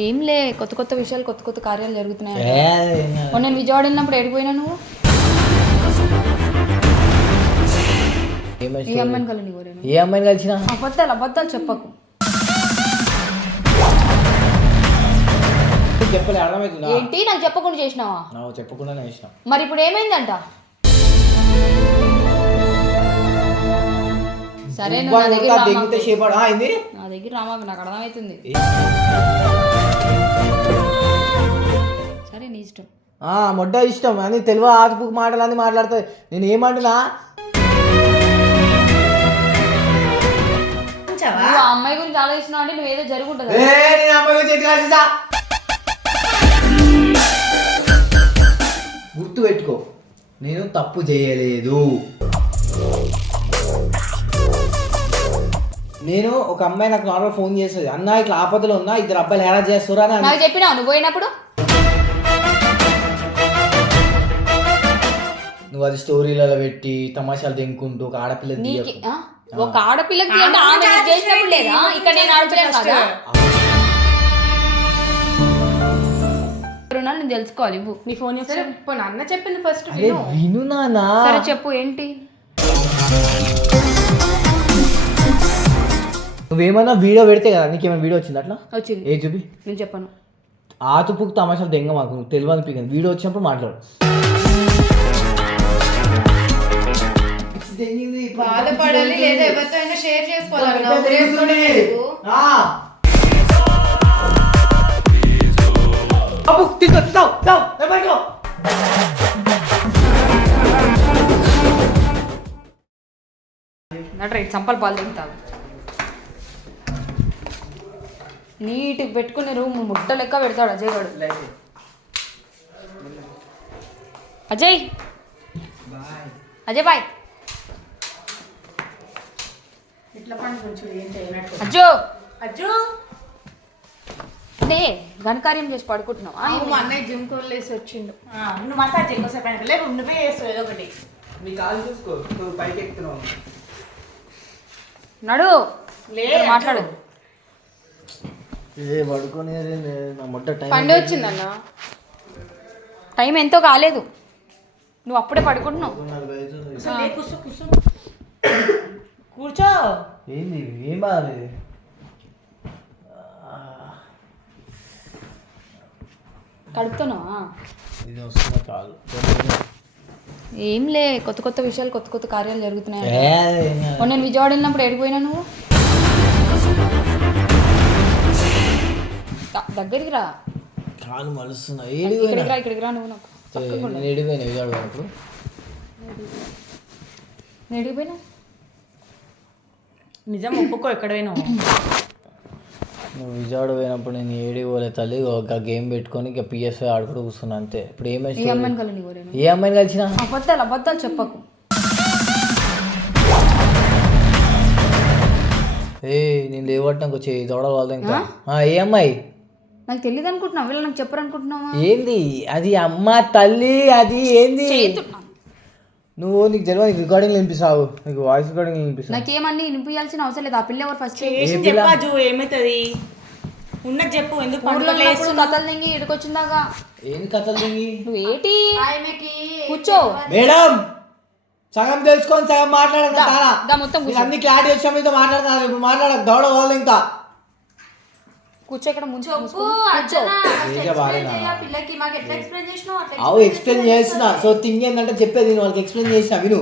ఏం లే కొత్త కొత్త విషయాలు కొత్త కొత్త కార్యాలు జరుగుతున్నాయి ఏ, ఏం. మొన్న నేను విజయవాడ వెళ్ళినప్పుడు ఏడిపోయినా నువ్వు? ఈ అమ్మాయిని కలని ఏ అమ్మాయిని కలిసిన? అబద్ధాలు అబద్ధాలు చెప్పకు. చెప్పలే అర్థమవుతుందా? ఏంటి? నాకు చెప్పకుండా చేసినావా? నాకు చెప్పకుండానే మరి ఇప్పుడు ఏమైందంట? సరే నువ్వు నా దగ్గర. దెంగితే చేపాడు. ఆ, దగ్గర రామాకు నాకు అర్థమవుతుంది. సరే నీ ఇష్టం. ఆ, మొడ్డ ఇష్టం. అని తెలుగు ఆతుపుకు మాటలు అన్ని మాట్లాడుతాయి. నేను ఏమంటున్నా? నువ్వు ఆ అమ్మాయి గురించి ఆలోచిస్తున్నావు అంటే నువ్వు ఏదో జరుగుంటుంది. ఏ, నేను అమ్మాయి గురించి ఎత్తుకు ఆలోచిస్తా. గుర్తు పెట్టుకో నేను తప్పు చేయలేదు. నేను ఒక అమ్మాయి నాకు నార్మల్ ఫోన్ చేస్తుంది అన్న ఇట్లా ఆపదలో ఉన్నా ఇద్దరు అబ్బాయిలు హెరా చేస్తురా అని నాకు చెప్పినావు నువ్వు పోయినప్పుడు? నువ్వు అది స్టోరీలలో పెట్టి తమాషాలు తెంకుంటూ ఒక ఆడపిల్ల నీకి ఆ? ఒక ఆడపిల్లకి అంటే ఆమె నీకు చేసినప్పుడు లేదా? ఇక్కడ నేను ఆడపిల్లను కదా? రుణాలు నేను తెలుసుకోవాలి ఇవ్వు. నీ ఫోన్ చేస్తే పోనీ అన్న చెప్పింది ఫస్ట్ అరే విను. నానా సరే చెప్పు ఏంటి? నువ్వేమన్నా వీడియో పెడితే కదా నీకేమైనా వీడియో వచ్చింది అట్లా? వచ్చింది. ఏ చూపి? నేను చెప్పాను. ఆతుపుకు తమాషాలు దెంగ మాకు నువ్వు తెలియదు అనిపించింది వీడియో వచ్చినప్పుడు మాట్లాడు. బాధపడాలి లేదా ఎవరితో అయినా షేర్. అబ్బు, తీసుకో, చంపలు పాలు తింటావు. నీట్గా పెట్టుకునే రూమ్ ముట్ట లెక్క పెడతాడు అజయ్ గారు అజయ్. అజయ్ బాయ్. చేయనట్టు. అజ్జో. అజ్జు. నే ఘనకార్యం చేసి పడుకుంటున్నావా? అన్నయ్య జిమ్ కోల్లేసి వచ్చిండు. ఆ, నువ్వు మసాజ్ లేదు నువ్వే చేస్తావు ఏదో ఒకటి. నీ కాలు చూసుకో నువ్వు పైకి ఎక్కుతున్నావు. నడు. లే, ఇక్కడ మాట్లాడు. ఏ పడుకొని నా మొట్ట టైం పండు వచ్చిందన్న? టైం ఎంతో కాలేదు. నువ్వు అప్పుడే పడుకుంటున్నావు. కూర్చో కూర్చో కూర్చో. ఏంది ఏం బాధ? కడుపుతున్నావా ఇది వస్తుంది కాదు ఏం లే కొత్త కొత్త విషయాలు కొత్త కొత్త కార్యాలు జరుగుతున్నాయి. మొన్న నేను విజయవాడ వెళ్ళినప్పుడు ఏడిపోయినా నువ్వు? దగ్గరికి రా. కాలు మలుస్తున్నా ఇక్కడికి రా ఇక్కడికి రా నువ్వు నాకు. నేను ఏడిపోయినా విజయవాడ పోయినప్పుడు నేను ఏడిపోయినా నిజం ఒప్పుకో ఎక్కడ పోయినావు? నువ్వు విజయవాడ పోయినప్పుడు నేను ఏడి పోలే తల్లి. ఒక గేమ్ పెట్టుకొని ఇక పిఎస్ఐ ఆడుకుంటూ కూర్చున్నా అంతే. ఇప్పుడు ఏమైంది అమ్మాయిని కలని కోరాను ఏ అమ్మాయిని కలిసిన? అబద్ధాలు అబద్ధాలు చెప్పకు. ఏ నేను లేవట్టానికి వచ్చి దొడ వాళ్ళ ఇంకా. ఆ, ఏ అమ్మాయి? నాకు తెలియదు అనుకుంటున్నావు. వీళ్ళు నాకు చెప్పరు అనుకుంటున్నావా? ఏంది? అది అమ్మ తల్లి అది ఏంది? నువ్వు నీకు తెలియదు నీకు రికార్డింగ్ వినిపిస్తావు. నీకు వాయిస్ రికార్డింగ్ వినిపిస్తావు. నాకేమన్నీ వినిపించాల్సిన అవసరం లేదు. ఆ పిల్ల ఎవరు ఫస్ట్ చేసి చెప్పాజు ఏమవుతుంది ఉన్నది చెప్పు ఎందుకు కథలు దింగి ఇడికొచ్చిందాగా ఏంది కథలు దిగి? నువ్వు ఏంటి? కూర్చో. మేడం సగం తెలుసుకొని సగం మాట్లాడదు మొత్తం అన్ని క్లారిటీ వచ్చా మీతో మాట్లాడతాను ఇప్పుడు మాట్లాడక దౌడ వాళ్ళు ఇంకా కూర్చో ఇక్కడ ముందు కూర్చో ఏజా బాగాలేనా? పిల్లకి మాకు ఎట్లా ఎక్స్ప్లెయిన్ చేసినావు అట్లా అవు ఎక్స్ప్లెయిన్ చేస్తున్నా సో థింగ్ ఏంటంటే చెప్పేది నేను వాళ్ళకి ఎక్స్ప్లెయిన్ చేసిన. విను.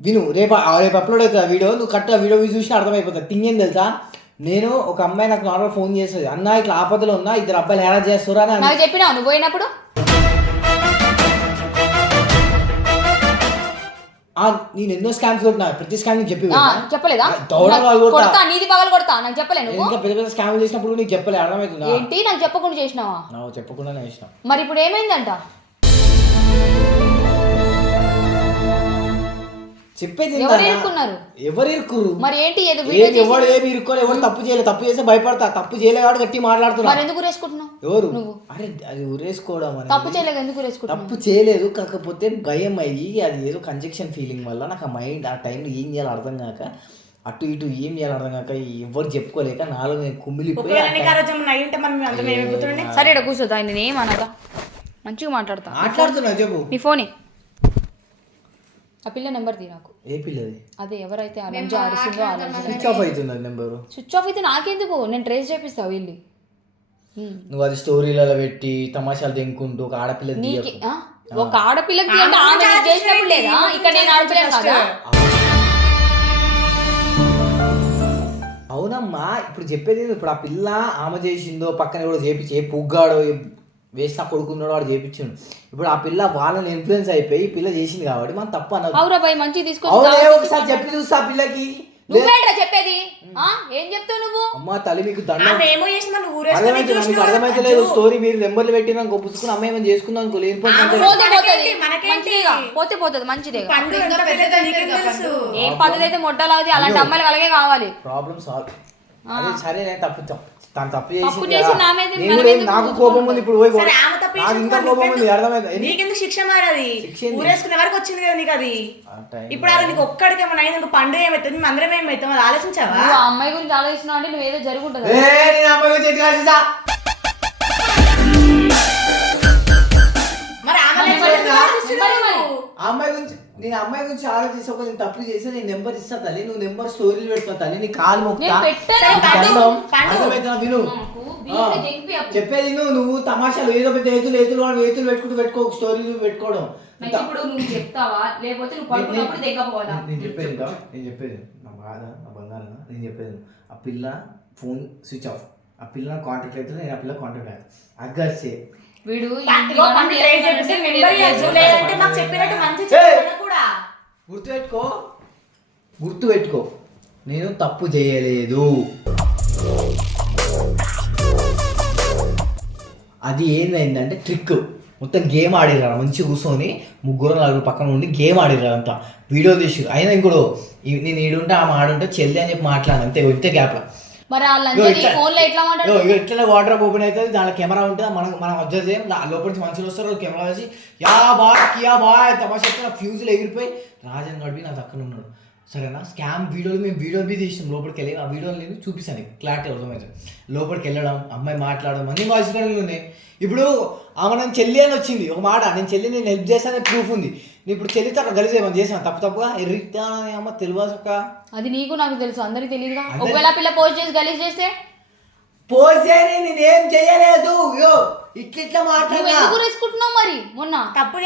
విను రేపు ఆ రేపు అప్లోడ్ అవుతుంది వీడియో నువ్వు కరెక్ట్ వీడియో చూసి అర్థమైపోతుంది థింగ్ ఏం తెలుసా? నేను ఒక అమ్మాయి నాకు నార్మల్ ఫోన్ చేస్తుంది అన్న ఇట్లా ఆపదలో ఉన్నా ఇద్దరు అబ్బాయిలు హెరా చేస్తురా అని నాకు చెప్పినావు నువ్వు పోయినప్పుడు? నేను ఎన్నో స్కామ్స్ కొట్టినా ప్రతి స్కామ్ నీకు చెప్పి చెప్పలేదా? కొడతా. నీది పగలు కొడతా నాకు చెప్పలే నువ్వు? ఇంకా పెద్ద పెద్ద స్కామ్ చేసినప్పుడు నీకు చెప్పలే అర్థమవుతుందా? ఏంటి? నాకు చెప్పకుండా చేసినావా? నాకు చెప్పకుండానే ఇష్టం మరి ఇప్పుడు ఏమైందంట? చెప్పేది ఎవరు? ఇరుక్కున్నారు? ఎవరు ఇరుక్కురు మరి ఏంటి ఏదో వీడియో ఏది ఎవడు ఏమి ఇరుక్కోలే? ఎవరు తప్పు చేయలేదు తప్పు చేస్తే భయపడతా. తప్పు చేయలేదు కాబట్టి గట్టి మాట్లాడుతున్నా. మరి ఎందుకు రేసుకుంటున్నావు ఎవరు? నువ్వు. అరే అది ఉరేసుకోవడం తప్పు చేయలేదు ఎందుకు తప్పు చేయలేదు కాకపోతే భయం అయ్యి అది ఏదో కంజక్షన్ ఫీలింగ్ వల్ల నాకు ఆ మైండ్ ఆ టైంలో ఏం చేయాలో అర్థం కాక అటు ఇటు ఏం చేయాలి అర్థం కాక ఎవరు చెప్పుకోలేక నాలో నేను కుమిలిపోయి ఒకవేళ నీకు ఆ రోజు ఏమన్నా అయ్యి ఉంటే మనం అందరం ఏమైపోతుండే సరే కూర్చోతా నేను ఏమనగా మంచిగా మాట్లాడతా. మాట్లాడుతున్నా చెప్పు. నీ ఫోనే. ఆ పిల్ల నెంబర్ తీ నాకు. ఏ పిల్లది? అదే ఎవరైతే ఆ స్విచ్ ఆఫ్ అవుతుంది నెంబరు స్విచ్ ఆఫ్ అయితే నాకెందుకు? నేను ట్రేస్ చేపిస్తా వెళ్ళి. నువ్వు అది స్టోరీలలో పెట్టి తమాషాలు తెంకుంటూ ఒక ఆడపిల్ల నీకే? ఒక ఆడపిల్లకి ఆమె చేసినప్పుడు లేదా ఇక్కడ నేను ఆడపిల్లను కదా? అవునమ్మా ఇప్పుడు చెప్పేది ఏంది? ఇప్పుడు ఆ పిల్ల ఆమె చేసిందో పక్కన కూడా చేపించి ఏ పుగ్గాడో వేసిన కొడుకున్నాడో వాడు చేపించిండు. ఇప్పుడు ఆ పిల్ల వాళ్ళని ఇన్ఫ్లుయెన్స్ అయిపోయి పిల్ల చేసింది కాబట్టి మనం తప్పు అన్నది తీసుకొచ్చి అవునే ఒకసారి చెప్పి చూస్తా ఆ పిల్లకి. నువ్వేంట్రా చెప్పేది? ఆ? ఏం చెప్తావు నువ్వు? అమ్మ తల్లి మీకు అర్థమైతే అర్థమైతలేదు స్టోరీ మీరు నెంబర్లు పెట్టినా ఏమైనా చేసుకుందాం అనుకో లేని పోతే పోతుంది. ఏం పద్ధతి అయితే అలాంటి అమ్మాయిలు అలాగే కావాలి. ప్రాబ్లం సాల్వ్ అదే సరే నేను తప్పు తప్పు తను తప్పు చేసి. నా మీద మనం నాకు? కోపం ఉంది ఇప్పుడు పోయి సరే ఆమె తప్ప నాకు ఇంకా కోపం ఉంది అర్థమైంది? నీకెందుకు శిక్ష మారది? శిక్ష ఏంది? ఊరేసుకునే వరకు వచ్చింది కదా నీకు అది. ఇప్పుడు అది నీకు ఒక్కడికి ఏమైనా అయింది ఇంకో పండుగ ఏమవుతుంది మేము అందరం ఏమవుతాం అది ఆలోచించావా? నువ్వు ఆ అమ్మాయి గురించి ఆలోచిస్తున్నావు అంటే నువ్వు ఏదో జరుగుంటుంది ఏ, నేను అమ్మాయి గురించి ఎట్లా ఆలోచిస్తా? అమ్మాయి గురించి నేను అమ్మాయి గురించి నేను తప్పు చేస్తే నేను నెంబర్ ఇస్తా తల్లి నువ్వు నెంబర్ స్టోరీలు పెడతా తల్లి నీ కాలు? విను. చెప్పేది నువ్వు నువ్వు తమాషాలు ఏదో పెద్ద ఏతులు ఏతులు అని ఏతులు పెట్టుకుంటూ పెట్టుకో స్టోరీలు పెట్టుకోవడం. ఇప్పుడు నువ్వు చెప్తావా? లేకపోతే నువ్వు పడుకున్నప్పుడు నేను చెప్పేది నేను చెప్పేది నా బాధ నా బంగారం నేను చెప్పేది ఆ పిల్ల ఫోన్ స్విచ్ ఆఫ్. ఆ పిల్ల కాంటాక్ట్ అయితే నేను ఆ పిల్ల కాంటాక్ట్ అయ్యాను. అగ్గర్సే వీడు గుర్తుపెట్టుకో. గుర్తుపెట్టుకో. నేను తప్పు చేయలేదు. అది ఏంటంటే ట్రిక్ మొత్తం గేమ్ ఆడిర్రు మంచిగా కూర్చొని ముగ్గురు నలుగురు పక్కన ఉండి గేమ్ ఆడిర్రు అంతా వీడియో తీసి అయినా ఇంకోడు నేను ఈడుంటే ఆమె ఆడుంటే చెల్లి అని చెప్పి మాట్లాడు అంతే ఇంతే గ్యాప్లో మరి వాళ్ళందరినీ ఫోన్లో ఎట్లా మాట్లాడు ఇట్లా వాటర్ ఓపెన్ అవుతుంది దాంట్లో కెమెరా ఉంటుంది మనం మనం అబ్జర్వ్ చేయం లోపల నుంచి మనుషులు వస్తారు కెమెరా వేసి యా బాయ్ కియా బాయ్ తమాషా చెప్తే ఫ్యూజులు ఎగిరిపోయి రాజన్ గడిపి నా పక్కన ఉన్నాడు. సరేనా? స్కామ్ వీడియోలు మేము వీడియో బి తీసినాం లోపలికి వెళ్ళి ఆ వీడియోలు నేను చూపిస్తాను క్లారిటీ అర్థమైతే. లోపలికి వెళ్ళడం అమ్మాయి మాట్లాడడం అన్ని వాయిస్ ఉన్నాయి. ఇప్పుడు ఆమె నన్ను చెల్లి అని వచ్చింది ఒక మాట నేను చెల్లి నేను హెల్ప్ చేస్తానే ప్రూఫ్ ఉంది. ఇప్పుడు చెల్లితో అక్కడ కలిసి ఏమైనా చేసాను తప్పు తప్పుగా ఎర్రితా అమ్మ తెలియక అది నీకు నాకు తెలుసు అందరికి తెలియదుగా ఒకవేళ పిల్ల పోస్ట్ చేసి గలీజ్ చేస్తే? పోసేని నేనేం చేయలేదు. యో ఇట్లా మాట్లాడా ఎందుకు తీసుకుంటున్నావు మరి? మొన్న తప్పు.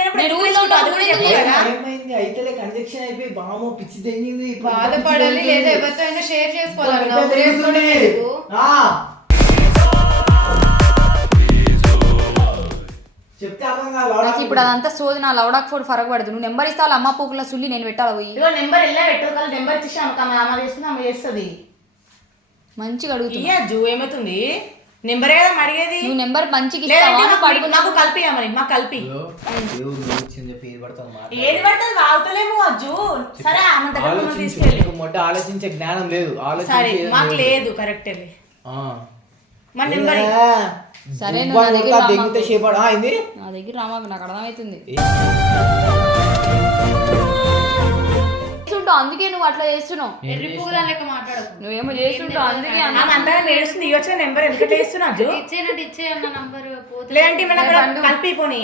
ఏమైంది? అయితే కన్జెక్షన్ అయిపోయి బామో పిచ్చి తెంగింది. బాధపడాలి లేదా. ఎవరితో అయినా షేర్ చేసుకోవాలి నాకు ఇప్పుడు అదంతా సోది నా లౌడాక్ ఫోడ్ ఫరక్ పడదు. నువ్వు నెంబర్ ఇస్తావు అమ్మ పూకుల సుల్లి నేను పెట్టాలి పోయి. ఇదిగో నెంబర్ వెళ్ళా పెట్టదు కానీ నెంబర్ ఇచ్చేసి ఆమె చేస్తుంది ఆమె చేస్తుంది. మంచిగా అడుగుతున్నా. ఇయ్యచ్చు ఏమవుతుంది? నెంబరే కదా అడిగేది? నువ్వు నెంబర్ మంచిగా ఇస్తావా? మాకు కలిపి ఇవ్వమని మాకు కలిపి. ఏది పడుతుంది? వాగుతలేము అజ్జు సరే ఆమె తీసుకెళ్ళి. నీకు మొట్ట ఆలోచించే జ్ఞానం లేదు. సరే మాకు లేదు కరెక్ట్. ఆ. మన నెంబర్ సరే, నా దగ్గర దెంగితే నా దగ్గర రామాకు నాకు అర్థమవుతుంది చేస్తుంటావు అందుకే నువ్వు అట్లా చేస్తున్నావు. ఎర్రి పువ్వుల లెక్క మాట్లాడకు. నువ్వేమో చేస్తుంటావు అందుకే అంతగా నేడుస్తుంది ఇవ్వచ్చు నెంబర్ ఎందుకంటే ఇచ్చే అన్న నంబర్ లేదంటే మన అక్కడ కలిపి పోనీ.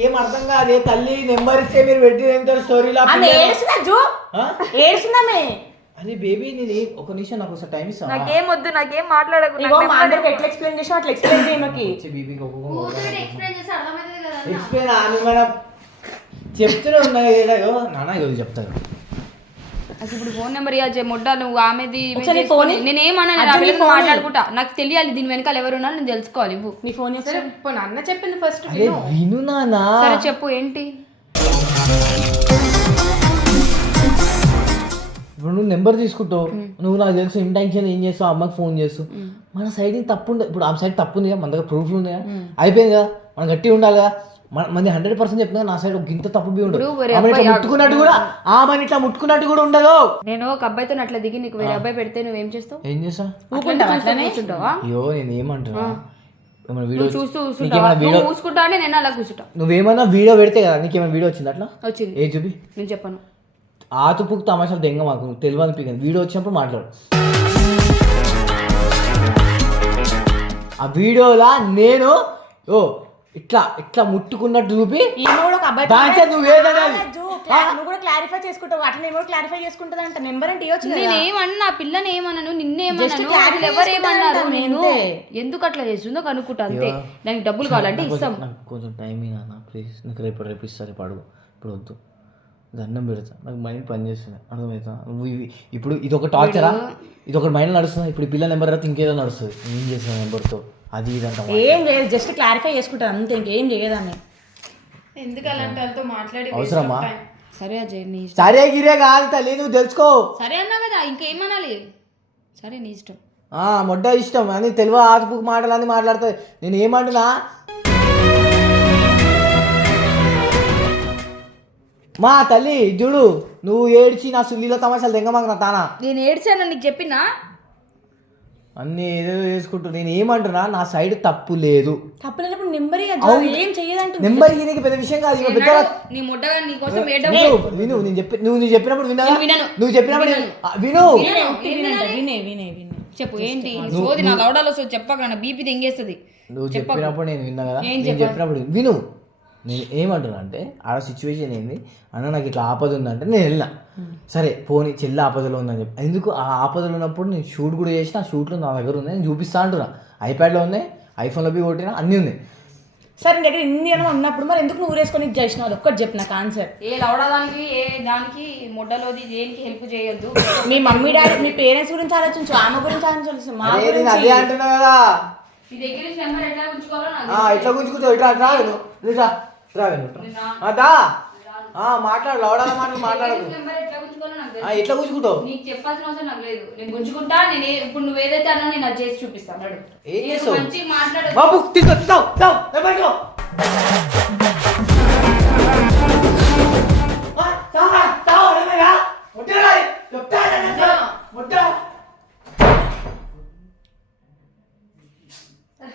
ఏం అర్థం కాదే తల్లి నెంబర్ ఇస్తే మీరు పెట్టి ఏంటారు స్టోరీలో ఆ? ఆమె? పిల్ల- అరే బేబీ నేను ఒక నిమిషం నాకు ఒకసారి టైం ఇస్తావా? నాకేం వద్దు నాకేం మాట్లాడకు అందరికి ఎట్లా ఎక్స్ప్లెయిన్ చేసావు? అట్లా ఎక్స్ప్లెయిన్ చేయమకి వచ్చే బీబీకి కూతురుని ఎక్స్ప్లెయిన్ చేస్తే అర్థమవుతుంది కదా అన్న. ఎక్స్ప్లెయిన్ ఆమె మన చెప్తూనే ఉన్నాయి కదా ఇగో, నాన్న ఇది చెప్తాను నాకు ఇప్పుడు ఫోన్ నెంబర్ ఇవ్వచ్చు మొడ్డ నువ్వు? ఆమెది నేనేమన్నా మాట్లాడుకుంటా. నాకు తెలియాలి దీని వెనకాల ఎవరు ఉన్నారు నేను తెలుసుకోవాలి నీ ఫోన్ సరే చేస్తా అన్న చెప్పింది ఫస్ట్ విను నాన్న. సరే చెప్పు ఏంటి? ఇప్పుడు నువ్వు నెంబర్ తీసుకుంటావు నువ్వు నాకు తెలుసు ఇంటెన్షన్ ఏం చేస్తావు అమ్మకి ఫోన్ చేస్తావు మన సైడ్ తప్పు ఉండే ఇప్పుడు ఆమె సైడ్ తప్పు ఉంది కదా మన దగ్గర ప్రూఫ్లు ఉన్నాయా? అయిపోయింది కదా మనం గట్టిగా ఉండాలి కదా. మన మంది హండ్రెడ్ పర్సెంట్ చెప్తున్నా నా సైడ్ ఒక గింత తప్పు బి ఉండదు. ముట్టుకున్నట్టు కూడా ఆమె ఇట్లా ముట్టుకున్నట్టు కూడా ఉండదు. నేను ఒక అబ్బాయితో అట్లా దిగి నీకు వేరే అబ్బాయి పెడితే నువ్వేం చేస్తావు? ఏం చేస్తా ఊకుంటా చూస్తూ కూర్చుంటావా? అయ్యో నేను ఏమంటున్నా? వీడియో నువ్వు చూస్తూ వీడియో నేను అలా కూర్చుంటా. నువ్వేమన్నా వీడియో పెడితే కదా నీకేమైనా వీడియో వచ్చింది అట్లా? వచ్చింది. ఏ చూపి? నేను చెప్పను. ఆతుపుకు తమాషాలు దెంగ మాకు తెలియదు అనిపించింది. వీడియో వచ్చినప్పుడు మాట్లాడు. ఆ వీడియోలా నేను ఓ ఇట్లా ఇట్లా ముట్టుకున్నట్టు చూపి దాంట్లో నువ్వు కూడా క్లారిఫై చేసుకుంటావు అట్లా నేను కూడా క్లారిఫై చేసుకుంటుంది అంట నెంబర్ అంటే ఇవ్వచ్చు నేనేమన్నా ఆ పిల్లని ఏమన్నాను నిన్నేమన్నాను ఎవరేమన్నారు నేను. ఎందుకు అట్లా చేస్తుందో కనుక్కుంటా అంతే. దానికి డబ్బులు కావాలంటే నాకు ఇస్తాం. కొంచెం- నాకు టైం ఇవ్వనా ప్లీజ్ నాకు రేపు రేపు ఇస్తా రేపు అడుగు. ఇప్పుడు వద్దు. దండం పెడతా. నాకు మైండ్ పని చేస్తుంది అర్థమవుతా నువ్వు ఇవి- ఇప్పుడు ఇది ఒక టార్చరా ఇది ఒక మైండ్ నడుస్తుంది. ఇప్పుడు ఈ పిల్ల నెంబర్ తర్వాత ఇంకేదో నడుస్తుంది. ఏం చేసిన నెంబర్తో అది ఇది అంట. ఏం లేదు జస్ట్ క్లారిఫై చేసుకుంటాను అంతే ఇంకేం. చేయదాన్ని? ఎందుకు అలాంటి వాళ్ళతో మాట్లాడి అవసరమా? సరే అజయ్ నీ ఇష్టం. సరే గిరే కాదు తల్లి. నువ్వు తెలుసుకో. సరే అన్నా కదా. ఇంకేమనాలి? సరే నీ ఇష్టం. ఆ, మొడ్డ ఇష్టం. అని తెలివ ఆతుపుకు మాటలు అని మాట్లాడుతుంది నేను ఏమంటున్నా? మా తల్లి చూడు నువ్వు ఏడ్చి నా సుల్లిలో తమాషాలు దెంగమాక నా తానా? నేను ఏడ్చాను నీకు చెప్పినా? అన్నీ ఏదేదో చేసుకుంటూ నేను ఏమంటున్నా నా సైడ్ తప్పు లేదు. తప్పలేనప్పుడు నెంబర్ అవును. ఏం చేయదంటే నెంబర్ ఈయనకి పెద్ద విషయం కాదు పెద్ద నీ ముట్టగా నీ కోసం విను విను నేను చెప్పి నువ్వు నువ్వు చెప్పినప్పుడు విన్నా నేను వినను. నువ్వు చెప్పినప్పుడు విను. వినే వినే వినే చెప్పు ఏంటి? సోది నా లౌడాలో సో చెప్పక నా బీపీ తెంగేస్తుంది. నువ్వు చెప్పినప్పుడు నేను విన్నా కదా? ఏం నేను చెప్పినప్పుడు విను. నేను ఏమంటున్నా అంటే ఆడ సిచ్యువేషన్ ఏంది? అన్న నాకు ఇట్లా ఆపద ఉందంటే నేను వెళ్ళినా. సరే పోనీ చెల్లి ఆపదలో ఉందని చెప్పి. ఎందుకు? ఆ ఆపదలో ఉన్నప్పుడు నేను షూట్ కూడా చేసిన ఆ షూట్లో నా దగ్గర ఉంది నేను చూపిస్తా అంటున్నా. ఐప్యాడ్లో ఉన్నాయి ఐఫోన్లో బి కొట్టినా అన్నీ ఉన్నాయి. సరే నీ దగ్గర ఇన్ని అని ఉన్నప్పుడు మరి ఎందుకు నువ్వు వేసుకొని ఇది చేసినావు? అది ఒక్కటి చెప్పు నాకు ఆన్సర్ ఏ లౌడా దానికి ఏ దానికి ముడ్డలోది దేనికి హెల్ప్ చేయొద్దు. మీ మమ్మీ డాడీ మీ పేరెంట్స్ గురించి ఆలోచించు ఆమె గురించి ఆలోచించు మా గురించి. అంటున్నా కదా. నీ దగ్గర నుంచి నెంబర్ ఎట్లా ఉంచుకోవాలో నాకు ఆ, ఇట్లా గుంజుకుంటావు ఇట్లా రావేనుంటా మాట్లాడు లౌడాల మాటలు మాట్లాడదు ఎట్లా గుంజుకుంటావు నీకు చెప్పాల్సిన అవసరం నాకు లేదు నేను గుంజుకుంటా నేను ఇప్పుడు నువ్వు ఏదైతే అన్నా నేను అది చేసి చూపిస్తాను ఏం చేస్తావు మంచి మాట్లాడు బాబు తీసుకో తీసుకో ముట్ట ముట్ట